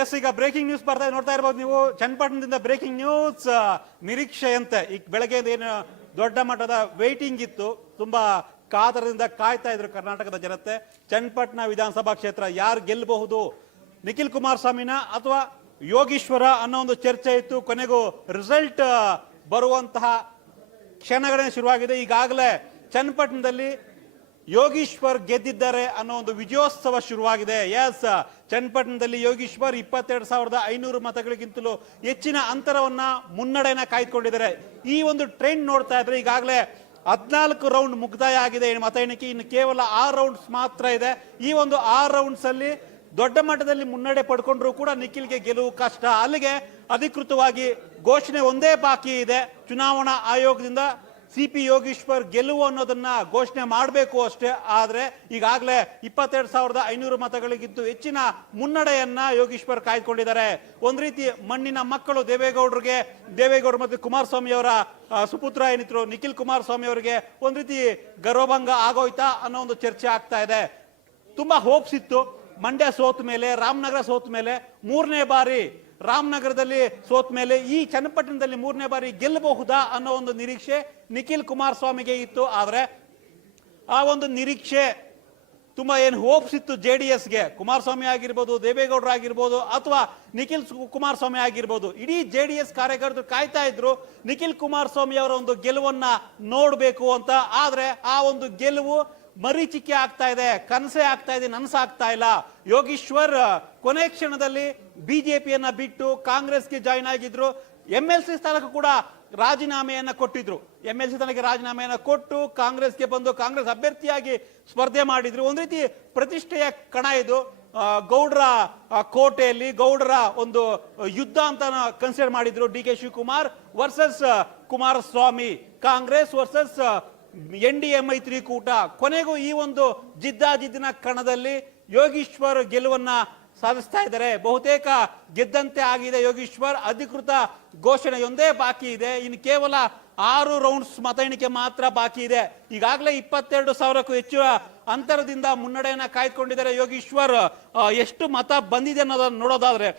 S, ಈಗ breaking news ಬರ್ತಾ ನೋಡ್ತಾ ಇರಬಹುದು ನೀವು. ಚನ್ನಪಟ್ಟಣದಿಂದ ಬ್ರೇಕಿಂಗ್ ನ್ಯೂಸ್. ನಿರೀಕ್ಷೆಯಂತೆ ಈಗ ಬೆಳಗ್ಗೆ ಏನು ದೊಡ್ಡ ಮಟ್ಟದ ವೇಟಿಂಗ್ ಇತ್ತು, ತುಂಬಾ ಕಾತರದಿಂದ ಕಾಯ್ತಾ ಇದ್ರು ಕರ್ನಾಟಕದ ಜನತೆ. ಚನ್ನಪಟ್ಟಣ ವಿಧಾನಸಭಾ ಕ್ಷೇತ್ರ ಯಾರು ಗೆಲ್ಲಬಹುದು, ನಿಖಿಲ್ ಕುಮಾರಸ್ವಾಮಿನ ಅಥವಾ ಯೋಗೀಶ್ವರ ಅನ್ನೋ ಒಂದು ಚರ್ಚೆ ಇತ್ತು. ಕೊನೆಗೂ ರಿಸಲ್ಟ್ ಬರುವಂತಹ ಕ್ಷಣಗಳೇ ಶುರುವಾಗಿದೆ. ಈಗಾಗಲೇ ಚನ್ನಪಟ್ಟಣದಲ್ಲಿ ಯೋಗೀಶ್ವರ್ ಗೆದ್ದಿದ್ದಾರೆ ಅನ್ನೋ ಒಂದು ವಿಜಯೋತ್ಸವ ಶುರುವಾಗಿದೆ. ಎಸ್, ಚನ್ನಪಟ್ಟಣದಲ್ಲಿ ಯೋಗೀಶ್ವರ್ 22,500 ಮತಗಳಿಗಿಂತಲೂ ಹೆಚ್ಚಿನ ಅಂತರವನ್ನ ಮುನ್ನಡೆಯನ್ನ ಕಾಯ್ದುಕೊಂಡಿದ್ದಾರೆ. ಈ ಒಂದು ಟ್ರೆಂಡ್ ನೋಡ್ತಾ ಇದ್ರೆ ಈಗಾಗಲೇ 14 ರೌಂಡ್ ಮುಕ್ತಾಯ ಆಗಿದೆ ಮತ ಎಣಿಕೆ. ಇನ್ನು ಕೇವಲ 6 ರೌಂಡ್ಸ್ ಮಾತ್ರ ಇದೆ. ಈ ಒಂದು 6 ರೌಂಡ್ಸ್ ಅಲ್ಲಿ ದೊಡ್ಡ ಮಟ್ಟದಲ್ಲಿ ಮುನ್ನಡೆ ಪಡ್ಕೊಂಡ್ರು ಕೂಡ ನಿಖಿಲ್ಗೆ ಗೆಲುವು ಕಷ್ಟ. ಅಲ್ಲಿಗೆ ಅಧಿಕೃತವಾಗಿ ಘೋಷಣೆ ಒಂದೇ ಬಾಕಿ ಇದೆ. ಚುನಾವಣಾ ಆಯೋಗದಿಂದ ಸಿಪಿ ಯೋಗೀಶ್ವರ್ ಗೆಲುವು ಅನ್ನೋದನ್ನ ಘೋಷಣೆ ಮಾಡಬೇಕು ಅಷ್ಟೇ. ಆದ್ರೆ ಈಗಾಗಲೇ 22,500 ಮತಗಳಿಗಿಂತ ಹೆಚ್ಚಿನ ಮುನ್ನಡೆಯನ್ನ ಯೋಗೀಶ್ವರ್ ಕಾಯ್ದುಕೊಂಡಿದ್ದಾರೆ. ಒಂದ್ ರೀತಿ ಮಣ್ಣಿನ ಮಕ್ಕಳು ದೇವೇಗೌಡರು ಮತ್ತು ಕುಮಾರಸ್ವಾಮಿ ಅವರ ಸುಪುತ್ರ ಏನಿದ್ರು ನಿಖಿಲ್ ಕುಮಾರಸ್ವಾಮಿ ಅವರಿಗೆ ಒಂದ್ ರೀತಿ ಗರ್ವಭಂಗ ಆಗೋಯ್ತಾ ಅನ್ನೋ ಒಂದು ಚರ್ಚೆ ಆಗ್ತಾ ಇದೆ. ತುಂಬಾ ಹೋಪ್ಸ್ ಇತ್ತು. ಮಂಡ್ಯ ಸೋತ ಮೇಲೆ, ರಾಮನಗರ ಸೋತ ಮೇಲೆ, 3ನೇ ಬಾರಿ ರಾಮನಗರದಲ್ಲಿ ಸೋತ ಮೇಲೆ ಈ ಚನ್ನಪಟ್ಟಣದಲ್ಲಿ 3ನೇ ಬಾರಿ ಗೆಲ್ಲಬಹುದಾ ಅನ್ನೋ ಒಂದು ನಿರೀಕ್ಷೆ ನಿಖಿಲ್ ಕುಮಾರಸ್ವಾಮಿಗೆ ಇತ್ತು. ಆದ್ರೆ ಆ ಒಂದು ನಿರೀಕ್ಷೆ ತುಂಬಾ ಏನು ಹೋಪ್ಸ್ ಇತ್ತು ಜೆಡಿಎಸ್ಗೆ, ಕುಮಾರಸ್ವಾಮಿ ಆಗಿರ್ಬೋದು, ದೇವೇಗೌಡರು ಆಗಿರ್ಬೋದು, ಅಥವಾ ನಿಖಿಲ್ ಕುಮಾರಸ್ವಾಮಿ ಆಗಿರ್ಬೋದು, ಇಡೀ ಜೆಡಿಎಸ್ ಕಾರ್ಯಕರ್ತರು ಕಾಯ್ತಾ ಇದ್ರು ನಿಖಿಲ್ ಕುಮಾರಸ್ವಾಮಿ ಅವರ ಒಂದು ಗೆಲುವನ್ನ ನೋಡ್ಬೇಕು ಅಂತ. ಆದ್ರೆ ಆ ಒಂದು ಗೆಲುವು ಮರೀಚಿಕೆ ಆಗ್ತಾ ಇದೆ, ಕನಸೆ ಆಗ್ತಾ ಇದೆ, ನನಸಾಗ್ತಾ ಇಲ್ಲ. ಯೋಗೀಶ್ವರ್ ಕೊನೆ ಕ್ಷಣದಲ್ಲಿ ಬಿಜೆಪಿಯನ್ನ ಬಿಟ್ಟು ಕಾಂಗ್ರೆಸ್ಗೆ ಜಾಯಿನ್ ಆಗಿದ್ರು. MLC ಸ್ಥಾನಕ್ಕೂ ಕೂಡ ರಾಜೀನಾಮೆಯನ್ನ ಕೊಟ್ಟಿದ್ರು. MLC ಸ್ಥಾನಕ್ಕೆ ರಾಜೀನಾಮೆಯನ್ನ ಕೊಟ್ಟು ಕಾಂಗ್ರೆಸ್ಗೆ ಬಂದು ಕಾಂಗ್ರೆಸ್ ಅಭ್ಯರ್ಥಿಯಾಗಿ ಸ್ಪರ್ಧೆ ಮಾಡಿದ್ರು. ಒಂದ್ ರೀತಿ ಪ್ರತಿಷ್ಠೆಯ ಕಣ ಇದು. ಗೌಡರ ಕೋಟೆಯಲ್ಲಿ ಗೌಡರ ಒಂದು ಯುದ್ಧ ಅಂತ ಕನ್ಸಿಡರ್ ಮಾಡಿದ್ರು. DK Shivakumar versus Kumaraswamy, Congress versus NDA ಮೈತ್ರಿಕೂಟ. ಕೊನೆಗೂ ಈ ಒಂದು ಜಿದ್ದಾಜಿದ್ದಿನ ಕಣದಲ್ಲಿ ಯೋಗೀಶ್ವರ್ ಗೆಲುವನ್ನ ಸಾಧಿಸ್ತಾ ಇದ್ದಾರೆ. ಬಹುತೇಕ ಗೆದ್ದಂತೆ ಆಗಿದೆ ಯೋಗೀಶ್ವರ್. ಅಧಿಕೃತ ಘೋಷಣೆಯೊಂದೇ ಬಾಕಿ ಇದೆ. ಇನ್ನು ಕೇವಲ 6 ರೌಂಡ್ಸ್ ಮತ ಎಣಿಕೆ ಮಾತ್ರ ಬಾಕಿ ಇದೆ. ಈಗಾಗಲೇ 22,000ಕ್ಕೂ ಹೆಚ್ಚು ಅಂತರದಿಂದ ಮುನ್ನಡೆಯನ್ನ ಕಾಯ್ದುಕೊಂಡಿದ್ದಾರೆ ಯೋಗೀಶ್ವರ್. ಎಷ್ಟು ಮತ ಬಂದಿದೆ ಅನ್ನೋದನ್ನ ನೋಡೋದಾದ್ರೆ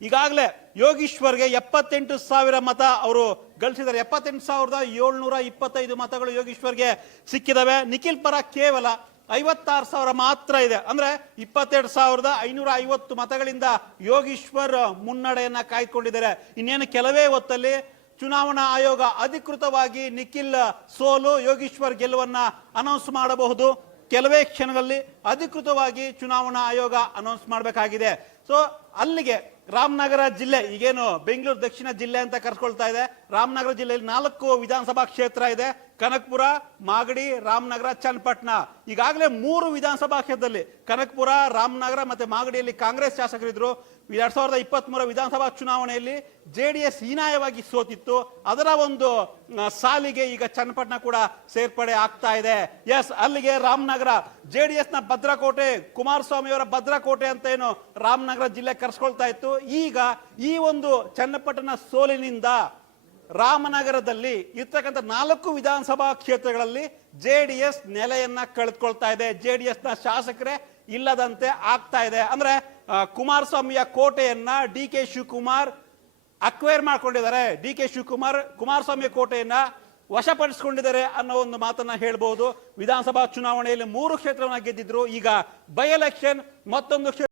ಈಗಾಗಲೇ ಯೋಗೀಶ್ವರ್ಗೆ 78,000 ಮತ ಅವರು ಗಳಿಸಿದ್ದಾರೆ. 78,725 ಮತಗಳು ಯೋಗೀಶ್ವರ್ಗೆ ಸಿಕ್ಕಿದಾವೆ. ನಿಖಿಲ್ ಪರ ಕೇವಲ 56,000 ಮಾತ್ರ ಇದೆ. ಅಂದ್ರೆ 22,550 ಮತಗಳಿಂದ ಯೋಗೀಶ್ವರ್ ಮುನ್ನಡೆಯನ್ನ ಕಾಯ್ದುಕೊಂಡಿದ್ದಾರೆ. ಇನ್ನೇನು ಕೆಲವೇ ಹೊತ್ತಲ್ಲಿ ಚುನಾವಣಾ ಆಯೋಗ ಅಧಿಕೃತವಾಗಿ ನಿಖಿಲ್ ಸೋಲು, ಯೋಗೀಶ್ವರ್ ಗೆಲುವನ್ನ ಅನೌನ್ಸ್ ಮಾಡಬಹುದು. ಕೆಲವೇ ಕ್ಷಣದಲ್ಲಿ ಅಧಿಕೃತವಾಗಿ ಚುನಾವಣಾ ಆಯೋಗ ಅನೌನ್ಸ್ ಮಾಡಬೇಕಾಗಿದೆ. ಸೊ ಅಲ್ಲಿಗೆ ರಾಮನಗರ ಜಿಲ್ಲೆ, ಈಗೇನು ಬೆಂಗಳೂರು ದಕ್ಷಿಣ ಜಿಲ್ಲೆ ಅಂತ ಕರ್ಸ್ಕೊಳ್ತಾ ಇದೆ, ರಾಮನಗರ ಜಿಲ್ಲೆಯಲ್ಲಿ 4 ವಿಧಾನಸಭಾ ಕ್ಷೇತ್ರ ಇದೆ. ಕನಕಪುರ, ಮಾಗಡಿ, ರಾಮನಗರ, ಚನ್ನಪಟ್ಟಣ. ಈಗಾಗಲೇ 3 ವಿಧಾನಸಭಾ ಕ್ಷೇತ್ರದಲ್ಲಿ ಕನಕಪುರ, ರಾಮನಗರ ಮತ್ತೆ ಮಾಗಡಿಯಲ್ಲಿ ಕಾಂಗ್ರೆಸ್ ಶಾಸಕರಿದ್ರು. 2023 ವಿಧಾನಸಭಾ ಚುನಾವಣೆಯಲ್ಲಿ JDS ಹೀನಾಯವಾಗಿ ಸೋತಿತ್ತು. ಅದರ ಒಂದು ಸಾಲಿಗೆ ಈಗ ಚನ್ನಪಟ್ಟಣ ಕೂಡ ಸೇರ್ಪಡೆ ಆಗ್ತಾ ಇದೆ. ಎಸ್, ಅಲ್ಲಿಗೆ ರಾಮನಗರ JDS ನ ಭದ್ರಕೋಟೆ, ಕುಮಾರಸ್ವಾಮಿ ಅವರ ಭದ್ರಕೋಟೆ ಅಂತ ಏನು ರಾಮನಗರ ಜಿಲ್ಲೆ ಕರ್ಸ್ಕೊಳ್ತಾ ಇತ್ತು, ಈಗ ಈ ಒಂದು ಚನ್ನಪಟ್ಟಣ ಸೋಲಿನಿಂದ ರಾಮನಗರದಲ್ಲಿ ಇರ್ತಕ್ಕಂಥ 4 ವಿಧಾನಸಭಾ ಕ್ಷೇತ್ರಗಳಲ್ಲಿ JDS ನೆಲೆಯನ್ನ ಕಳೆದುಕೊಳ್ತಾ ಇದೆ. JDS ನ ಶಾಸಕರೇ ಇಲ್ಲದಂತೆ ಆಗ್ತಾ ಇದೆ. ಅಂದ್ರೆ ಕುಮಾರಸ್ವಾಮಿಯ ಕೋಟೆಯನ್ನ DK ಶಿವಕುಮಾರ್ ಅಕ್ವೈರ್ ಮಾಡ್ಕೊಂಡಿದ್ದಾರೆ. DK ಶಿವಕುಮಾರ್ ಕುಮಾರಸ್ವಾಮಿಯ ಕೋಟೆಯನ್ನ ವಶಪಡಿಸಿಕೊಂಡಿದ್ದಾರೆ ಅನ್ನೋ ಒಂದು ಮಾತನ್ನ ಹೇಳ್ಬಹುದು. ವಿಧಾನಸಭಾ ಚುನಾವಣೆಯಲ್ಲಿ 3 ಕ್ಷೇತ್ರವನ್ನ ಗೆದ್ದಿದ್ರು. ಈಗ ಬೈ ಎಲೆಕ್ಷನ್ ಮತ್ತೊಂದು